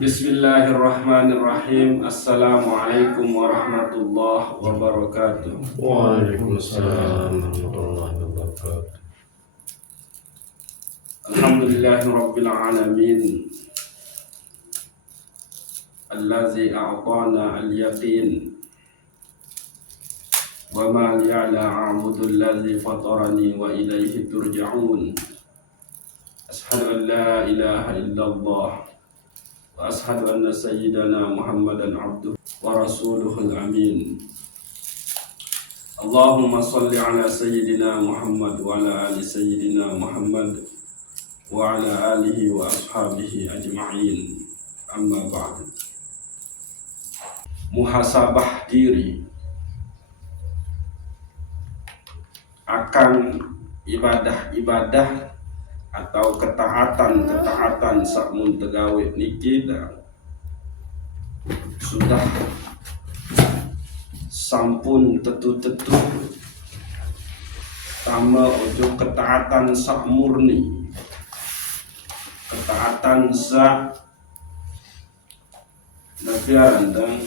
Bismillahirrahmanirrahim. Assalamualaikum warahmatullahi wabarakatuh. Waalaikumsalam warahmatullahi wabarakatuh. Alhamdulillahirabbil alamin. Allazi a'tana al-yaqin. Wa ma liya'la a'budu allazi fatarani wa ilaihi turja'un. Ashhadu an la ilaha illallah. Wa ashhadu anna sayyidana Muhammadan abduhu wa rasuluhul amin. Allahumma salli ala sayyidina Muhammad wa ala ali sayyidina Muhammad wa ala alihi wa ashabihi ajma'in. Amma ba'd. Muhasabah diri akan ibadah-ibadah atau ketaatan sakmun tegawe niki sudah sampun tetu-tetu tama ojo ketaatan sak murni, ketaatan sak nabian dan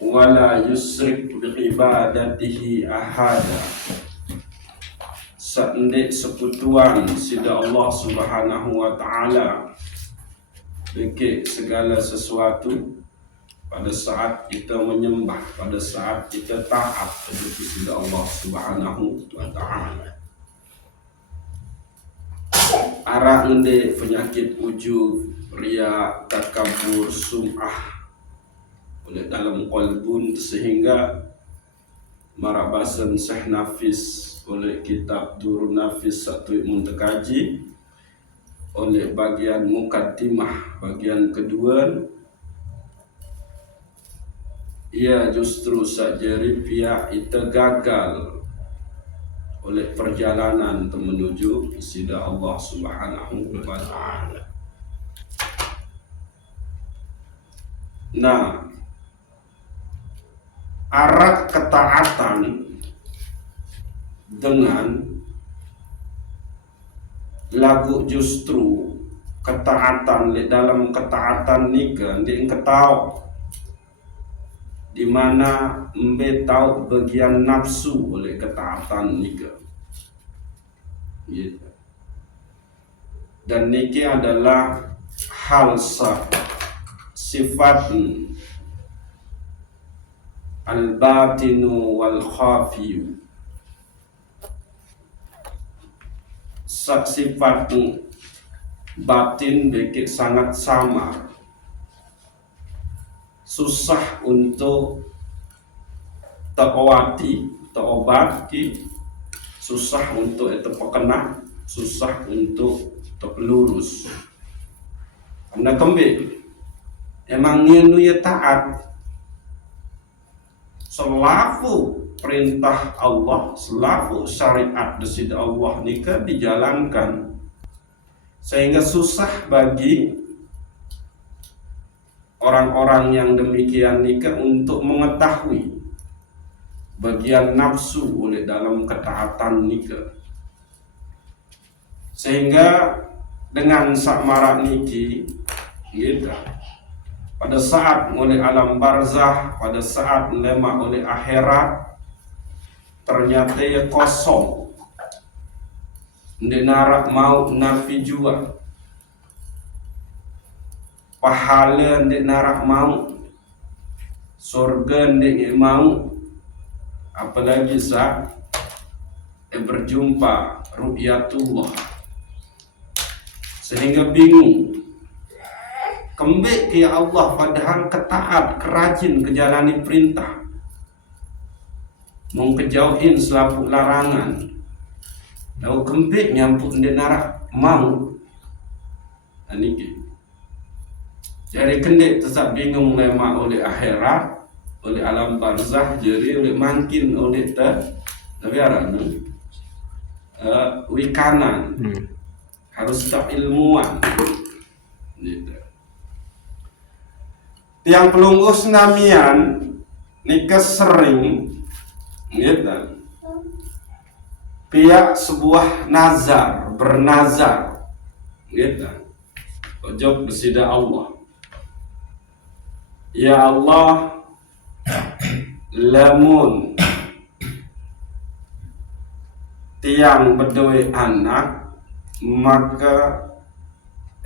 wala yusrik bi ibadatihi ahada, sendek sekutuan sida Allah Subhanahu wa taala bagi segala sesuatu pada saat kita menyembah, pada saat kita taat kepada sida Allah Subhanahu wa taala. Arah ende penyakit ujub, riya, takabur, sum'ah oleh dalam qalbun, sehingga marabasan Syekh Nafis oleh kitab Durun Nafis satu muntakaji oleh bagian mukaddimah bagian kedua, ia justru sajari pihak itu gagal oleh perjalanan menuju sida Allah Subhanahu wa taala. Nah, arah ketaatan dengan lagu justru ketaatan dalam ketaatan nika di ketau di mana embe tahu bagian nafsu oleh ketaatan nika gitu. Dan niki adalah hal sifat al-batinu wal khafiyu, sifat batin bekik sangat samar, susah untuk terobati, susah untuk itu terkena, susah untuk terlurus. Karena kembali emang ngenu ya taat selaku perintah Allah, selaku syariat dari Allah nika dijalankan, sehingga susah bagi orang-orang yang demikian nika untuk mengetahui bagian nafsu oleh dalam ketaatan nika. Sehingga dengan sakmarat niki gitu, pada saat oleh alam barzah, pada saat lema oleh akhirat, ternyata ya kosong, narak mau nafi jua, pahala narak mau, surga mau, apalagi saat berjumpa ru'yatullah, sehingga bingung. Kembali ke Allah padahal ketaat, kerajin kejalani perintah, mau kejauhin selaku larangan, lalu kembali nyampuk narak mau. Aniki. Jadi kendek tetap bingung lema oleh akhirat, oleh alam barzah, jadi oleh mangkin oleh wikanan, harus tak ilmuwan. Gitu. Yang pelunggu senamian nikah sering gitu, pihak sebuah nazar, bernazar gitu, ojo bersida Allah Ya Allah, lamun tiang berdua anak, maka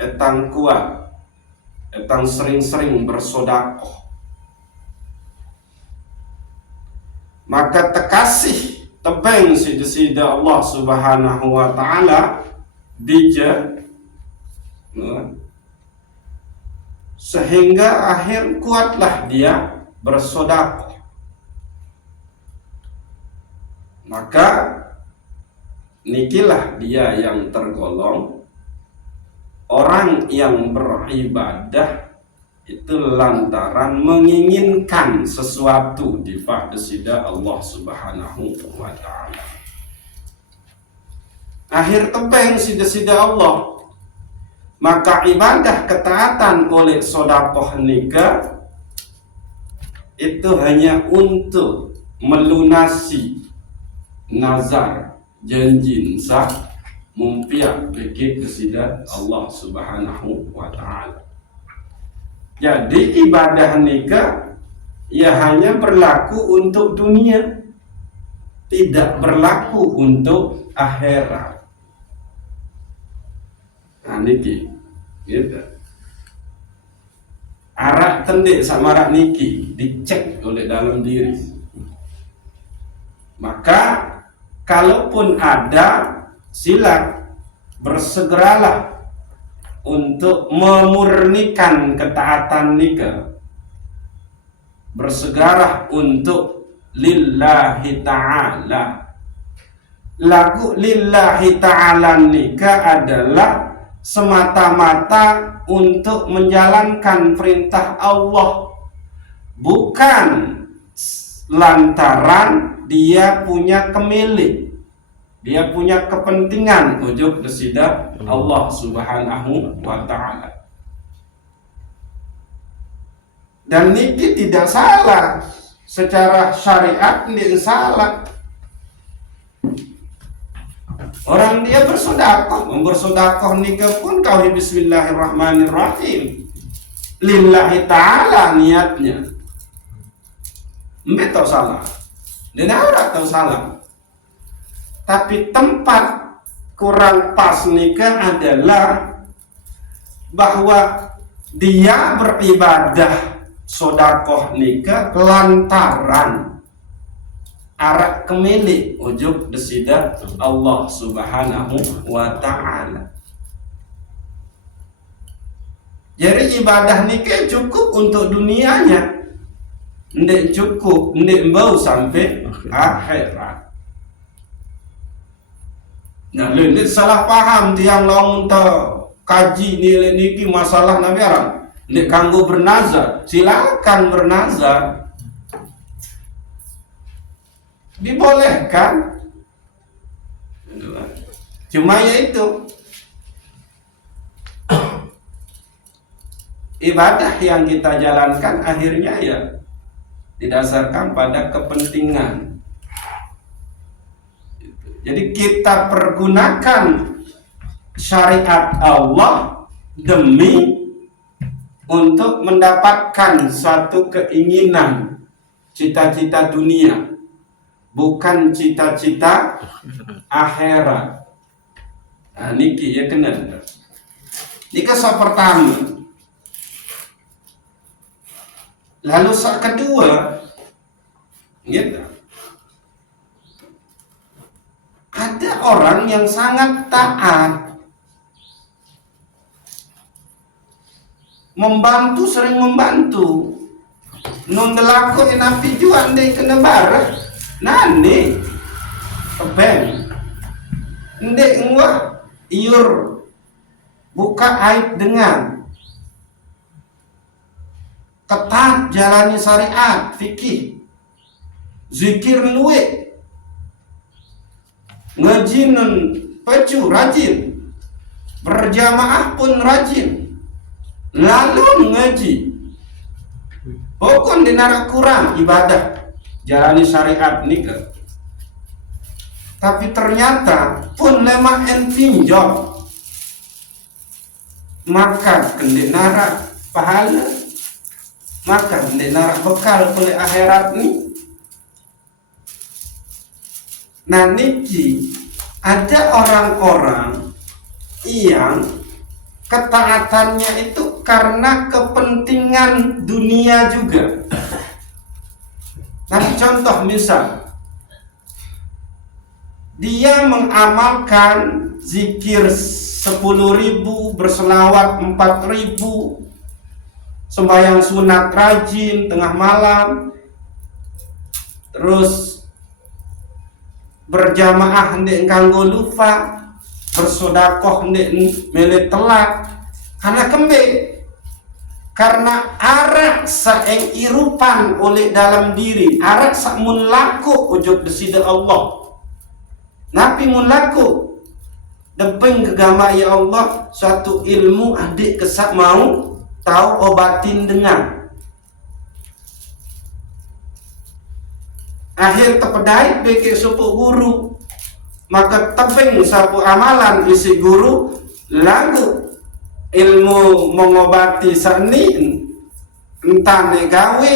etang kuat, etang sering-sering bersodakoh. Maka tekasih tebeng sida Allah Subhanahu wa ta'ala bija, sehingga akhir kuatlah dia bersodakoh. Maka nikilah dia yang tergolong orang yang beribadah itu lantaran menginginkan sesuatu di fadesida Allah Subhanahu wa ta'ala. Akhir tebeng sida Allah, maka ibadah ketaatan oleh sodakoh nikah itu hanya untuk melunasi nazar janji sah mumpiak bagi kesida Allah Subhanahu wa ta'ala. Jadi ibadah nikah ya hanya berlaku untuk dunia, tidak berlaku untuk akhirat. Nah niki gitu. Arak tendik sama arak niki dicek oleh dalam diri. Maka kalaupun ada, sila bersegeralah untuk memurnikan ketaatan nikah. Bersegeralah untuk lillahi ta'ala. Lagu lillahi ta'ala nikah adalah semata-mata untuk menjalankan perintah Allah, bukan lantaran dia punya kemilik, dia punya kepentingan ujuk desida Allah Subhanahu wa ta'ala. Dan niki tidak salah secara syariat, tidak salah. Orang dia bersodakoh nikah pun kau bismillahirrahmanirrahim lillahi ta'ala niatnya. Mbak tahu salah, dan orang tahu salah. Tapi tempat kurang pas nikah adalah bahwa dia beribadah sodakoh nikah lantaran arak kemilik ujuk desida Allah Subhanahu wa ta'ala. Jadi ibadah nikah cukup untuk dunianya, ndak cukup, ndak bau sampai akhirat. Nah, ini salah paham tiang lamun kaji nilai niki masalah nabi Arab. Ndak kanggo bernazar, silakan bernazar. Dibolehkan. Cuma ya itu ibadah yang kita jalankan akhirnya ya didasarkan pada kepentingan. Jadi kita pergunakan syariat Allah demi untuk mendapatkan satu keinginan, cita-cita dunia, bukan cita-cita akhirat. Nah, niki ya kena. Niki sa pertama. Lalu sa kedua, gitu. Ada orang yang sangat taat, membantu, sering membantu. Nun delako inapi juan deh kena barah. Nani tebeng ndek ngwah iur buka aib dengan ketat jalani syariat fikih, zikir luwe, ngajinin pecu rajin, berjamaah pun rajin, lalu ngaji pokon dinarak kurang ibadah jalani syariat nikah, tapi ternyata pun lemah entinjol, maka kendinara pahala maka ndek narak bekal oleh akhirat ni. Nah niki ada orang-orang yang ketaatannya itu karena kepentingan dunia juga. Nah contoh misal dia mengamalkan zikir 10.000, berselawat 4.000, sembahyang sunat rajin tengah malam, terus berjamaah ndek kanggo lupa, bersodakoh ndek mele telat, karena kembe, karena arak saeng irupan oleh dalam diri, arak sak mun laku ujug desida Allah. Napi mun laku depeng kegama ya Allah suatu ilmu adik kesak mau tahu obatin dengan akhir tepedai beke supu guru, maka tepeng sapu amalan isi guru lagu ilmu mengobati sani entah negawe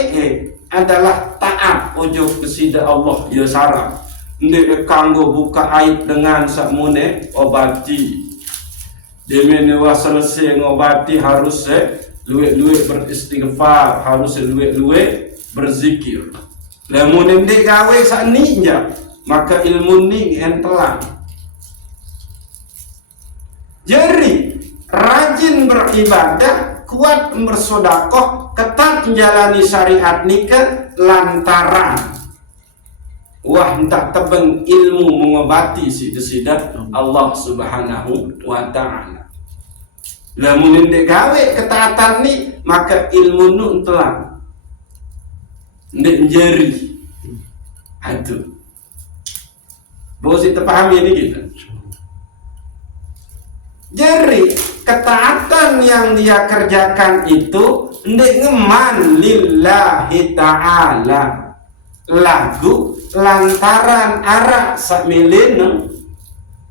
adalah taat ujug kesida Allah ya sarah ndek kanggo buka aib dengan sakmune obati demene wa selesai ngobati harus luwe-luwe beristighfar, harus luwe-luwe berzikir. Lamun ndek gawe sakninya maka ilmu ni entelan. Jadi rajin beribadah, kuat bersedekah, ketat menjalani syariat nikah lantaran wah tak tebeng ilmu mengobati sida-sida Allah Subhanahu wa taala. Lamun ndek gawe ketaatan ni maka ilmu nu entelan. Ndek jeri. Aduh. Bos kita pahami ini kita. Jadi ketaatan yang dia kerjakan itu ndek ngeman lillahi ta'ala. Lagu lantaran arak sak milene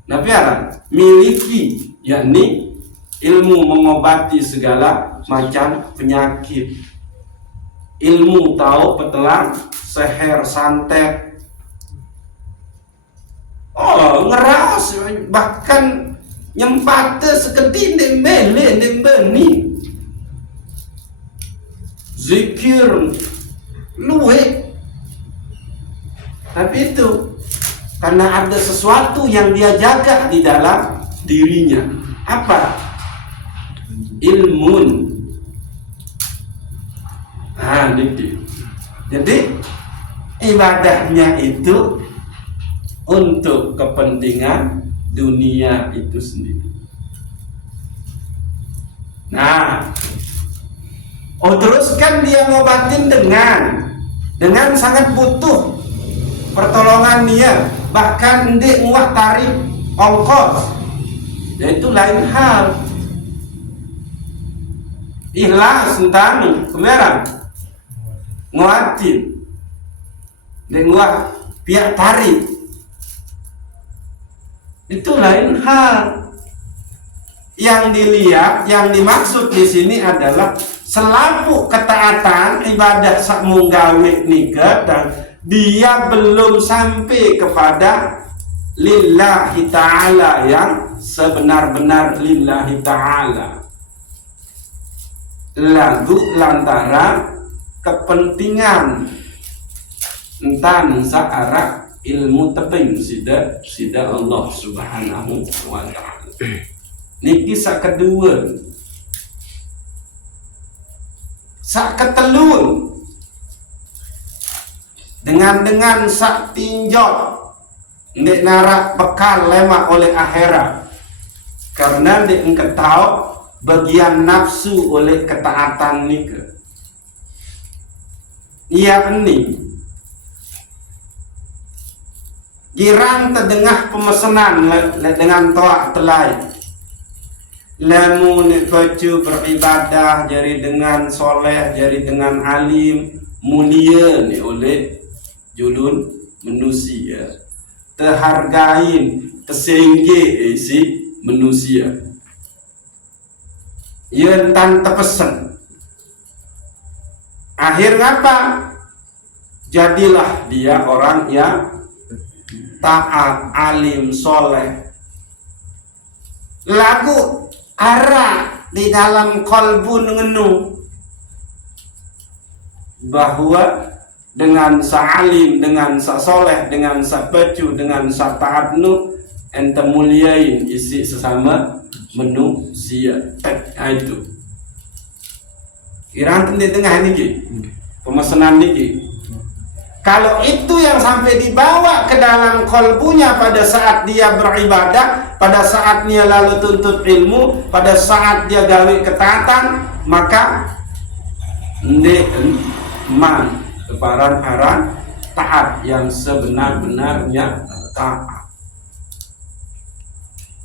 nabi arak miliki, yakni ilmu mengobati segala macam penyakit, ilmu tahu petelang seher santet, ngeras bahkan nyempate sekedin dembele dembeni zikir luwe. Tapi itu karena ada sesuatu yang dia jaga di dalam dirinya. Apa? Ilmun. Gitu. Jadi ibadahnya itu untuk kepentingan dunia itu sendiri. Nah, teruskan dia ngobatin dengan sangat butuh pertolongan dia, bahkan ndek muah tarik ongkos, yaitu lain hal. Ikhlas tentang kemerang nguatin ndek muah pihak tarik, itu lain hal. Yang dilihat, yang dimaksud di sini adalah selaku ketaatan ibadah sak munggawe nikah dan dia belum sampai kepada lillahi ta'ala yang sebenar-benar lillahi ta'ala. Lagu lantaran kepentingan entan sa'arak ilmu teping sida Allah Subhanahu wa ta'ala. Niki sak kedua. Sak ketelun dengan sak tinjau ndek narak bekal lemak oleh akhirat, karena ndek engkau bagian nafsu oleh ketaatan nika. Ia ini girang terdengar pemesanan dengan toak telai. Lamun baju beribadah jari dengan soleh, jari dengan alim, mulia ni oleh julun manusia, terhargain tersinggih si manusia. Ia tan terpesan Akhirnya apa? Jadilah dia orang yang taat, alim, soleh. Lagu ara di dalam kolbu ngenu bahwa dengan sa'alim, dengan sa'soleh, dengan sa'bacu, dengan sa'taatnu ente muliain isi sesama manusia. Itu Iran di tengah niki pemesanan niki. Kalau itu yang sampai dibawa ke dalam kolbunya pada saat dia beribadah, pada saat dia lalu tuntut ilmu, pada saat dia gawe ketaatan, maka man keparan-aran taat yang sebenar-benarnya taat.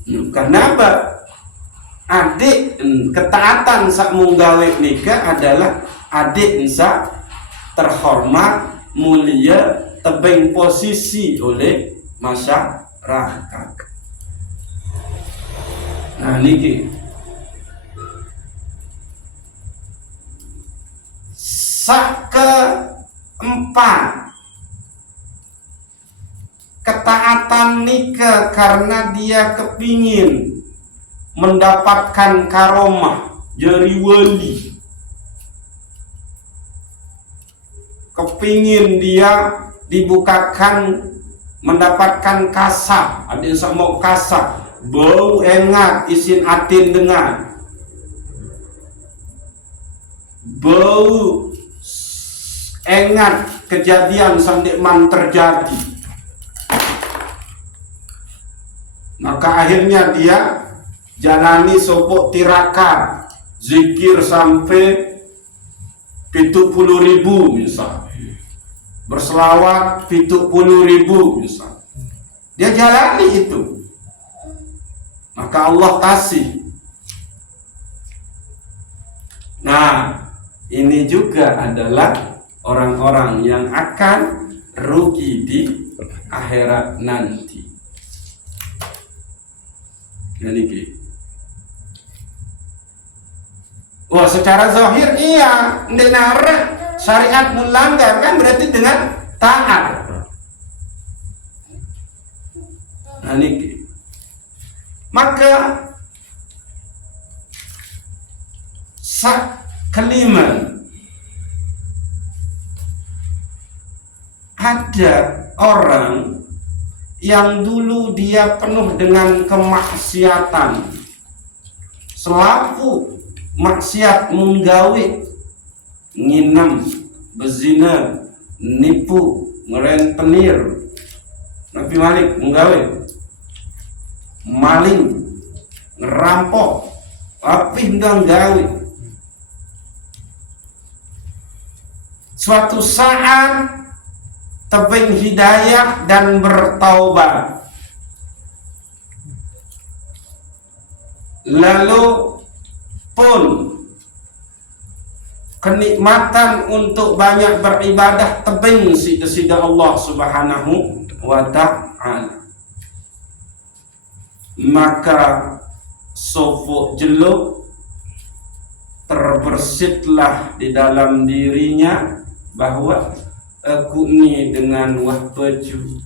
Kenapa? Adik ketaatan sak munggawe nikah adalah adik bisa terhormat, mulia, tebing posisi oleh masyarakat. Nah niki sak keempat, ketaatan nikah karena dia kepingin mendapatkan karomah jadi wali, kepingin dia dibukakan mendapatkan kasab. Ada yang mau kasab, bau engat isin atin dengar, bau engat kejadian sandikman terjadi, maka akhirnya dia jalani sopok tirakat zikir sampai 70.000 misal, berselawat 70.000 misal, dia jalani itu, maka Allah kasih. Nah ini juga adalah orang-orang yang akan rugi di akhirat nanti. Jadi wah secara zahir iya, dengar syariat melanggar kan berarti dengan taat. Nah ini maka kelima, ada orang yang dulu dia penuh dengan kemaksiatan, selaku maksiat menggawe, nginem, bezina, nipu, ngerentenir, Nabi Malik menggawe, maling, ngerampok, apih ndang gawe. Suatu saat tebing hidayah dan bertaubat, lalu pun kenikmatan untuk banyak beribadah tebing sida Allah Subhanahu wa ta'ala, maka sofok jeluk terbersitlah di dalam dirinya bahwa aku ni dengan wah baju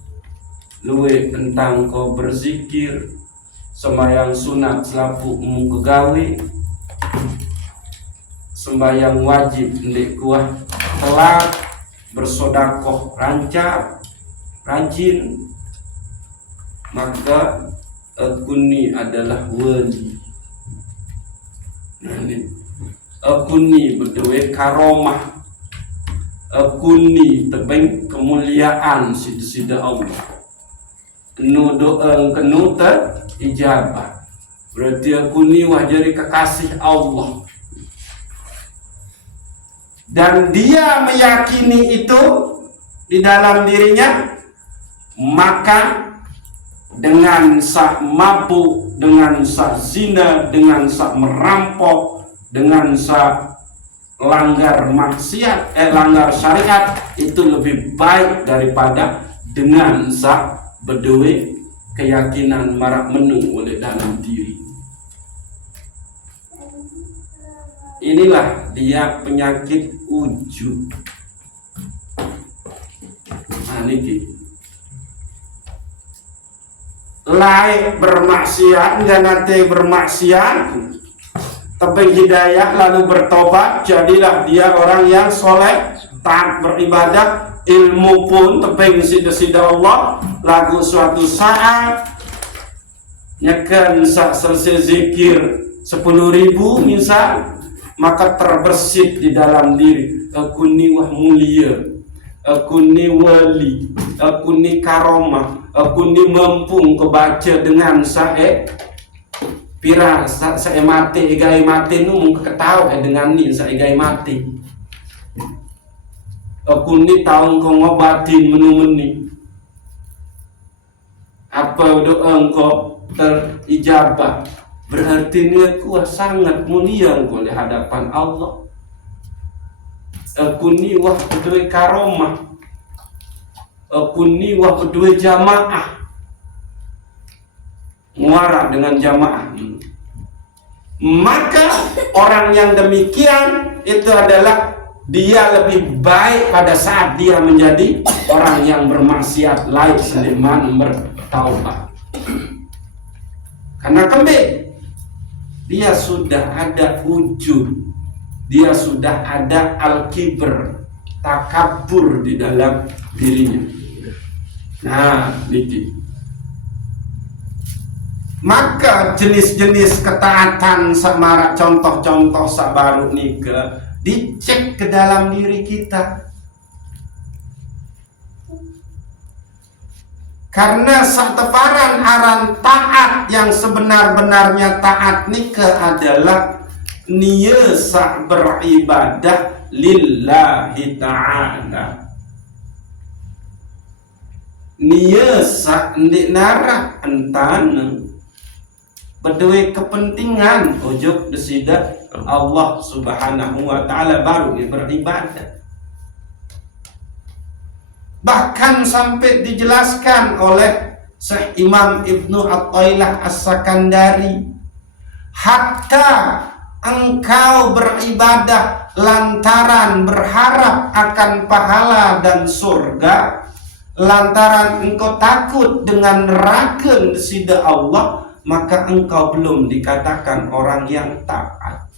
luwe tentang kau berzikir, sembahyang sunat selapu kegawe, sembahyang wajib ndek kuah telat, bersodakoh rajin, maka aku ni adalah wali. Aku ni berdua karomah, aku ni tebing kemuliaan sida Allah, nu doa kenu terijabah, berarti aku ni wah jadi kekasih Allah. Dan dia meyakini itu di dalam dirinya, maka dengan sak mabuk, dengan sak zina, dengan sak merampok, dengan sak langgar maksiat, langgar syariat, itu lebih baik daripada dengan sak bedue keyakinan marak menu oleh dalam diri. inilah dia penyakit ujub. Nah niki laik bermaksiat ganate bermaksiat tapi hidayah lalu bertobat, jadilah dia orang yang soleh taat beribadah, ilmu pun tepeng sida-sida Allah, lagu suatu saat nyekan selesai zikir 10.000 misal, maka terbersit di dalam diri, aku ni wah mulia, aku ni wali, aku ni karomah, aku ni mempung kebaca dengan sae pira sae mati igai mati nu mung ketahu dengan ni sae igai mati. Aku ni tahu kau ngobatin menu-meni. Apa doa engkau terijabah, berarti niat kuah sangat mulia engkau di hadapan Allah. Aku ni wah kedua karomah, aku ni wah kedua jamaah, muara dengan jamaah. Maka orang yang demikian itu adalah dia lebih baik pada saat dia menjadi orang yang bermaksiat lain seniman bertaubat. Karena kembali dia sudah ada ujub, dia sudah ada al-kibr, takabur di dalam dirinya. Nah, niki. Maka jenis-jenis ketaatan sama contoh-contoh sabaru nika dicek ke dalam diri kita. Karena sateparan aran taat yang sebenar-benarnya taat nika adalah niasa beribadah lillahi ta'ala. Niasa ndik nara entana berdua kepentingan ujuk desida Allah subhanahu wa ta'ala baru beribadah. Bahkan sampai dijelaskan oleh Syekh Imam Ibnu Athaillah As-Sakandari, hatta engkau beribadah lantaran berharap akan pahala dan surga, lantaran engkau takut dengan neraka desida Allah, maka engkau belum dikatakan orang yang taat.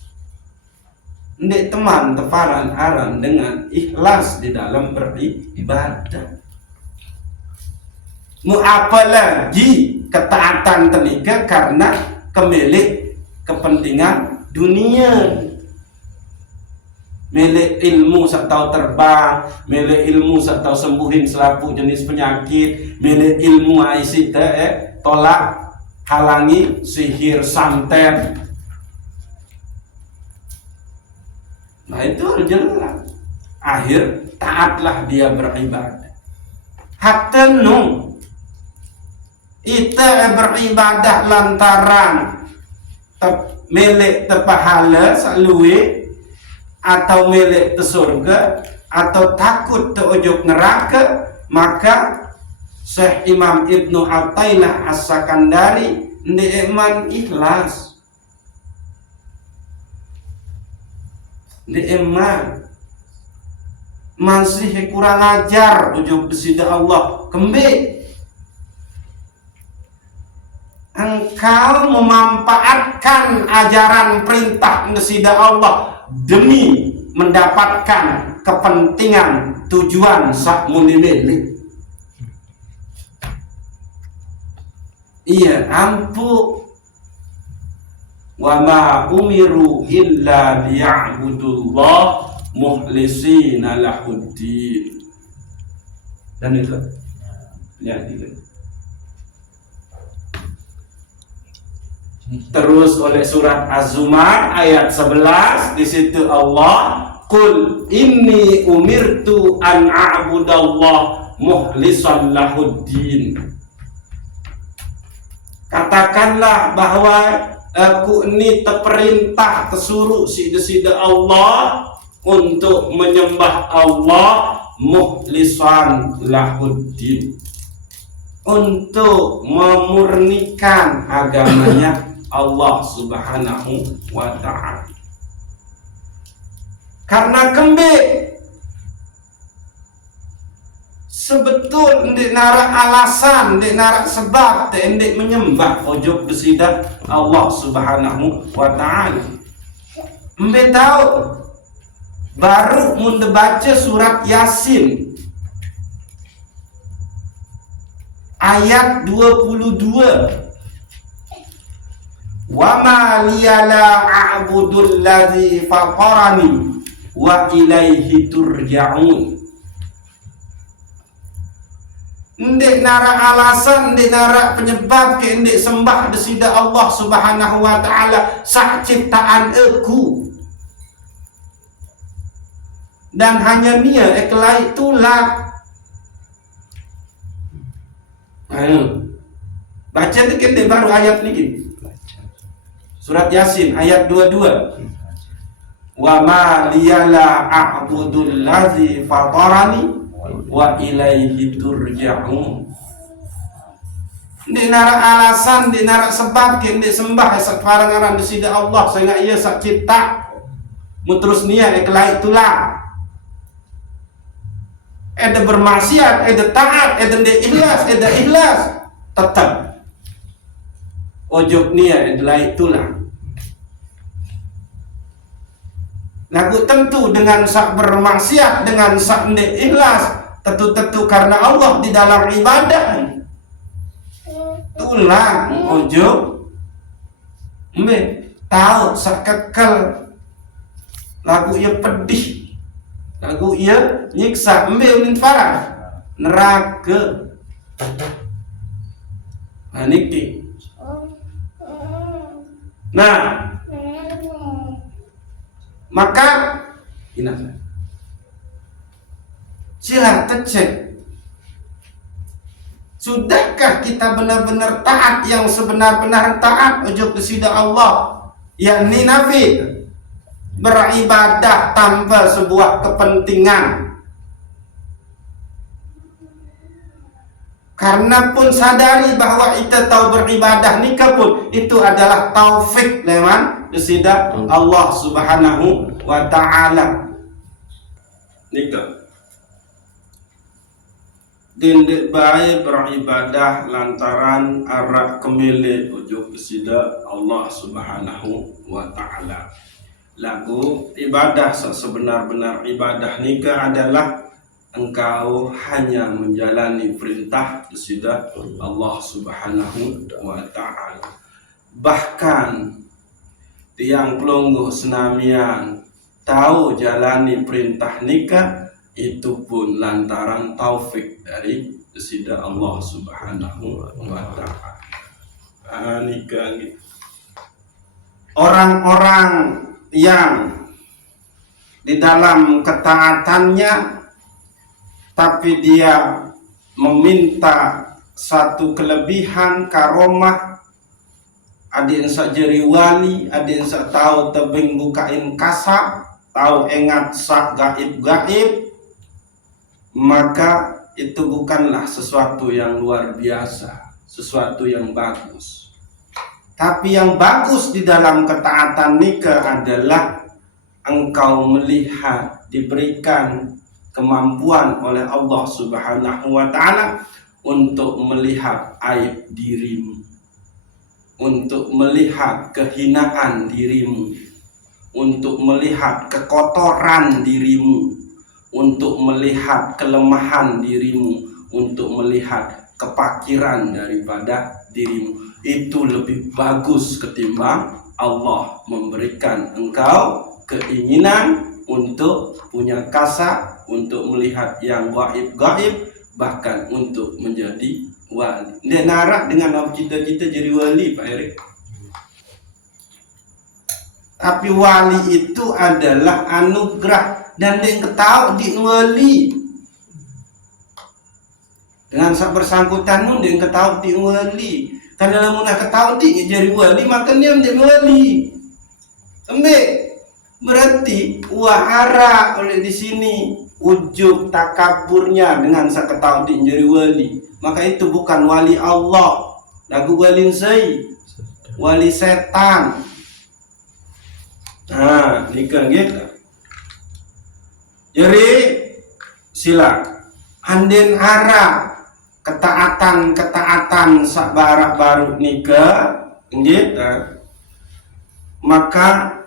Ndek teman teparan aran dengan ikhlas di dalam beribadah. Mu apa lagi ketaatan tenika karena kemilik kepentingan dunia. Milik ilmu sak tahu terbang, milik ilmu sak tahu sembuhin selapu jenis penyakit, milik ilmu ICT tolak halangi sihir santet. Nah itu harus jelas. Akhir taatlah dia beribadah. Hatta nu ita beribadah lantaran milik terpahala salue atau milik te surga atau takut te ujug neraka, maka Syekh Imam Ibnu Athaillah As-Sakandari ndi'man ikhlas, ndi'man masih kurang ajar ujug desida Allah. Kembali engkau memanfaatkan ajaran perintah desida Allah demi mendapatkan kepentingan tujuan sak munimili. Iya, ampu wa ma umiru illa liya'budullah mukhlisina lahuddin. Dan itu ya gitu. Terus oleh surat Az-Zumar ayat 11, di situ Allah qul inni umirtu an a'budallah mukhlishan lahuddin. Katakanlah bahwa aku ini terperintah tersuruh sida-sida Allah untuk menyembah Allah mukhlishan lahuddin, untuk memurnikan agamanya Allah subhanahu wa ta'ala. Karena kembik sebetul ndik nara alasan, ndik nara sebab ndik menyembah ojok besidak Allah Subhanahu wa taala. Mbe tahu baru mun baca surat Yasin ayat 22. Wa ma liyala a'budul ladzi faqarani wa ilaihi turja'un. Ndik nara alasan, ndik nara penyebab ke ndik sembah desida Allah Subhanahu wa taala sak ciptaan aku. Dan hanya nia eklai tulak. Ayo. Baca dikit deh baru ayat niki. Surat Yasin ayat 22. Wa ma liyala a'budul ladzi fatarani wa ilaihi turja'un. Ndik nara alasan, ndik nara sebab ke ndik sembah saparangaran desida Allah sehingga ia sak cipta. Muterus nia eklai tulak. Ada bermaksiat, ada taat, ada ikhlas, ada ikhlas, tetap ojok nia adalah itulah. Lagu tentu dengan sak bermaksiat, dengan sak ndak ikhlas, tentu karena Allah di dalam ibadah. Itulah ojok mbe tahu sak kekal lagu ia pedih. Lagu ia nyiksa mbe ulin parah neraka. Nah niki. Nah, maka silahkan cek. Sudahkah kita benar-benar taat yang sebenar-benar taat ujub kesida Allah, yakni nafi beribadah tanpa sebuah kepentingan. Karena pun sadari bahwa kita tahu beribadah nikah pun itu adalah taufik lewat kesida Allah Subhanahu wa taala. Nikah dindek baik beribadah lantaran arah kemile ujub kesida Allah Subhanahu wa taala. Lagu ibadah sebenar-benar ibadah nikah adalah engkau hanya menjalani perintah sudah Allah Subhanahu wa taala. Bahkan tiang pelungguh senamian tahu jalani perintah nikah itu pun lantaran taufik dari sudah Allah Subhanahu wa taala. Nikah gitu. Orang-orang yang di dalam ketaatannya tapi dia meminta satu kelebihan karomah, ada yang jadi wali, ada yang tahu tebing bukain kasab, tahu ingat sak gaib-gaib, maka itu bukanlah sesuatu yang luar biasa, sesuatu yang bagus. Tapi yang bagus di dalam ketaatan nikah adalah engkau melihat diberikan kemampuan oleh Allah Subhanahu wa taala untuk melihat aib dirimu, untuk melihat kehinaan dirimu, untuk melihat kekotoran dirimu, untuk melihat kelemahan dirimu, untuk melihat kepakiran daripada dirimu. Itu lebih bagus ketimbang Allah memberikan engkau keinginan untuk punya kasar, untuk melihat yang gaib-gaib, bahkan untuk menjadi wali. Dia narak dengan cita-cita jadi wali, Pak Erik. Tapi wali itu adalah anugerah dan dia ketahui di wali. Dengan bersangkutan nun dia ketahui di wali. Karena lamun ketahui di jadi wali, maka dia menjadi wali. Ambek berarti wahara oleh di sini ujub takaburnya dengan saketahui di jadi wali. Maka itu bukan wali Allah. Lagu wali saya, wali setan. Nah, nikah gitu. Jadi sila anden ara ketaatan sabara baru nikah nggih, maka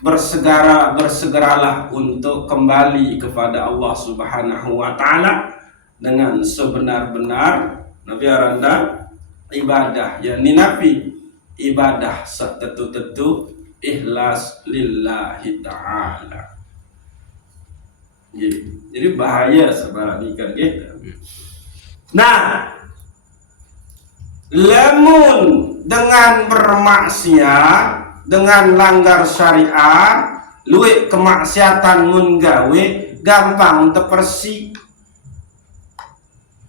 bersegeralah untuk kembali kepada Allah Subhanahu wa taala dengan sebenar-benar nabi aranda ibadah, yakni nabi ibadah setetu-tetu ikhlas lillahi ta'ala. Jadi bahaya sebenarnya gitu. Nah, lamun dengan bermaksiat, dengan langgar syariat, luwih kemaksiatan mun gawe gampang tepersi.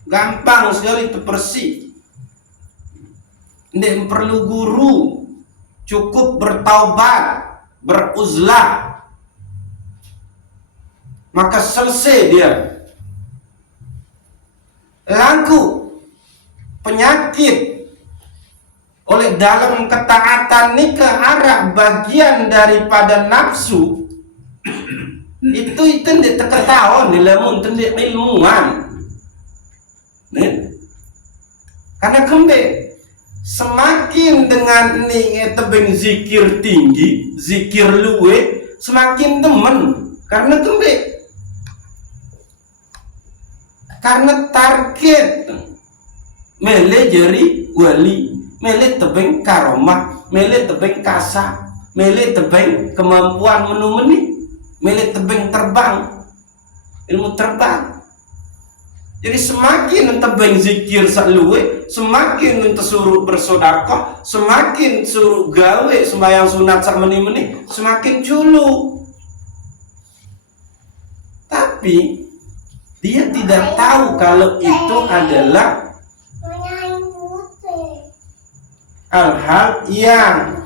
Gampang sekali tepersi. Ndak perlu guru, cukup bertaubat, beruzlah, maka selesai dia. Lagu penyakit oleh dalam ketaatan ini ke arah bagian daripada nafsu itu tidak terketahuan di lamun tidak ilmuwan. Karena kembali semakin dengan ini tebing zikir tinggi, zikir luwe, semakin temen. Karena kembali, karena target mele jeri wali, mele tebing karomah, mele tebing kasa, mele tebing kemampuan menu-meni, mele tebing terbang, ilmu terbang. Jadi semakin tebing zikir sakluwe, semakin suruh bersedekah, semakin suruh gawe sembahyang sunat sak meni-meni, semakin culu. Tapi dia tidak tahu kalau itu adalah hal-hal yang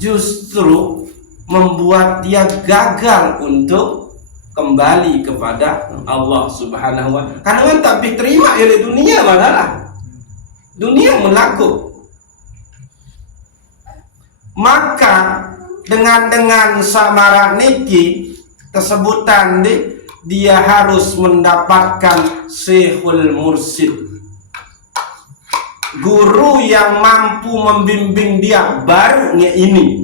justru membuat dia gagal untuk kembali kepada Allah Subhanahu wa taala. Karena kan tak diterima oleh dunia malah. Dunia melaku. Maka dengan samara niki kesebutan dia harus mendapatkan syekhul mursyid. Guru yang mampu membimbing dia baru ini.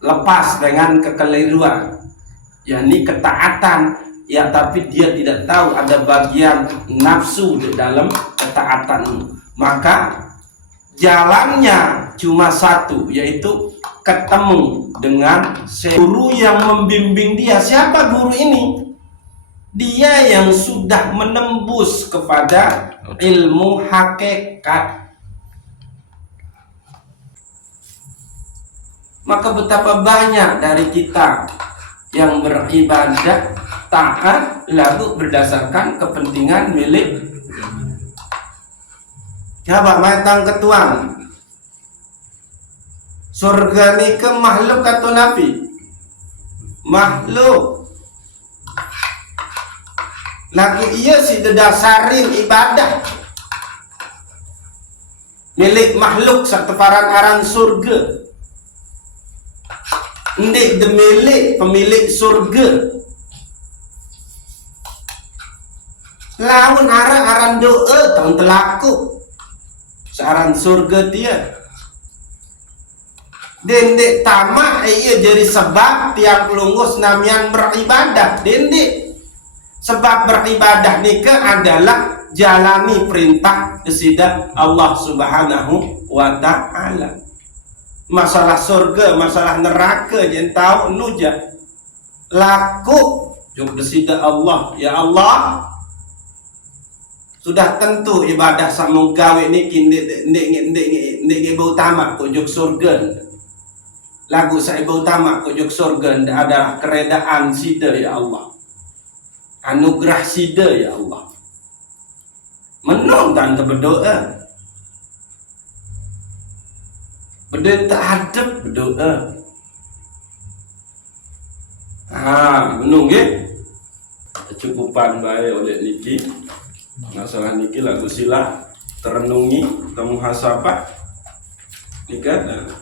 Lepas dengan kekeliruan, yakni ketaatan, ya tapi dia tidak tahu ada bagian nafsu di dalam ketaatan. Maka jalannya cuma satu, yaitu ketemu dengan guru yang membimbing dia. Siapa guru ini? Dia yang sudah menembus kepada ilmu hakikat. Maka betapa banyak dari kita yang beribadah taat lalu berdasarkan kepentingan milik siapa matang ketuang. Surga ni ke makhluk atau nabi? Makhluk. Lagu ia si dedasarin ibadah milik makhluk sateparan aran surga. Ndik demilik pemilik surga. Lamun aran doa tang telaku saran surga dia. Dendek tamak ia jadi sebab tiap lunggus namian beribadah. Dendek sebab beribadah nikah adalah jalani perintah kesida Allah Subhanahu wa taala. Masalah surga, masalah neraka jangan tahu nuja. Laku juk kesida Allah, ya Allah. Sudah tentu ibadah samung gawe niki ndik utama kujuk surga. Lagu saya utama kujuk surga ada keredaan sida ya Allah. Anugerah sida ya Allah. Menung tante berdoa. Berdoa tak hadap berdoa. Menung ya. Kecukupan baik oleh niki. Masalah niki lagu sila terenungi, temuhasabah. Nikah.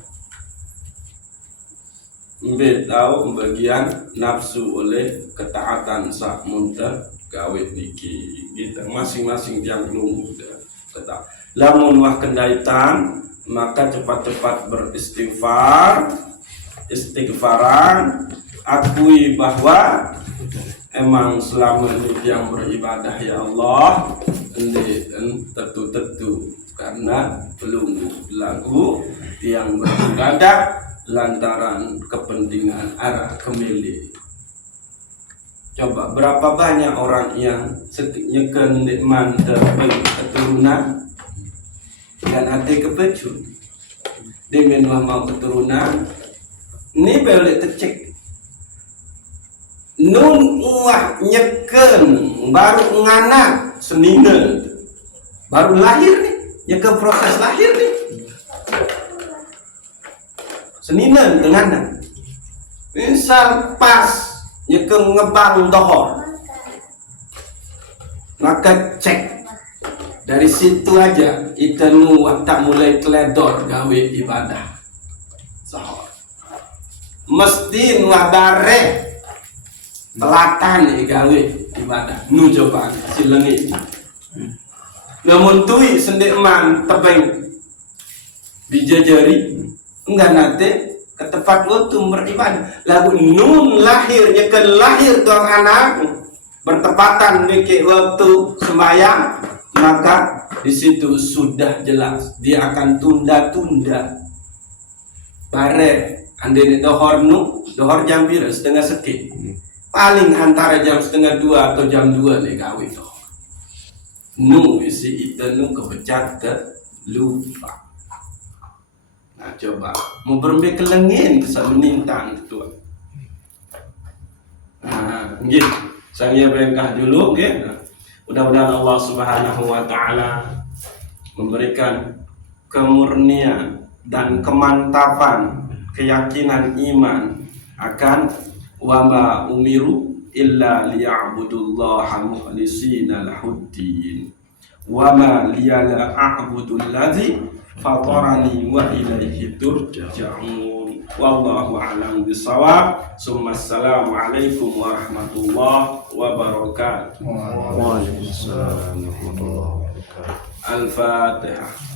Mbet tahu bagian nafsu oleh ketaatan sak muntah gawe niki kita masing-masing yang nunggu kata lamun wah kendaitan maka cepat-cepat istighfaran akui bahwa emang selama ini yang beribadah ya Allah tentu karena belum lagu yang beribadah lantaran kepentingan arah kemilik. Coba berapa banyak orang yang nyekel nikmat keturunan dan hati kepecut dia mau keturunan ini boleh tercek nun uah nyekel baru nganak senina baru lahir nih nyekel proses lahir nih senina dengan misal pas nyekel ngebang dohor maka cek dari situ aja kita tak mulai teledor gawe ibadah sahur mesti nuadare telatan gawe ibadah nu coba silengi namun tui sendekman tebeng dijajari enggak nanti ke tempat waktu beribadah lagu nun lahirnya ke lahir tuang anak bertepatan dengan waktu sembahyang maka di situ sudah jelas dia akan tunda-tunda bare andai dohor jam pira setengah seki paling antara jam setengah 2 atau jam 2 nih gawe nu isi itu nu kepecat lupa. Nah coba mau bermbe kelengin bisa menintang itu. Nah, gitu. Saya berangkat dulu, okay? Nah, mudah-mudahan Allah Subhanahu wa taala memberikan kemurnian dan kemantapan keyakinan iman akan wa ma umiru illa liya'budullaha mukhlishina lahuddin wa ma liyala a'budul ladzi fatarani wa ilaihi turja'un wallahu a'lam bissawab summa assalamu alaikum warahmatullahi wabarakatuh. Waalaikumsalam warahmatullahi wabarakatuh. Al-Fatihah.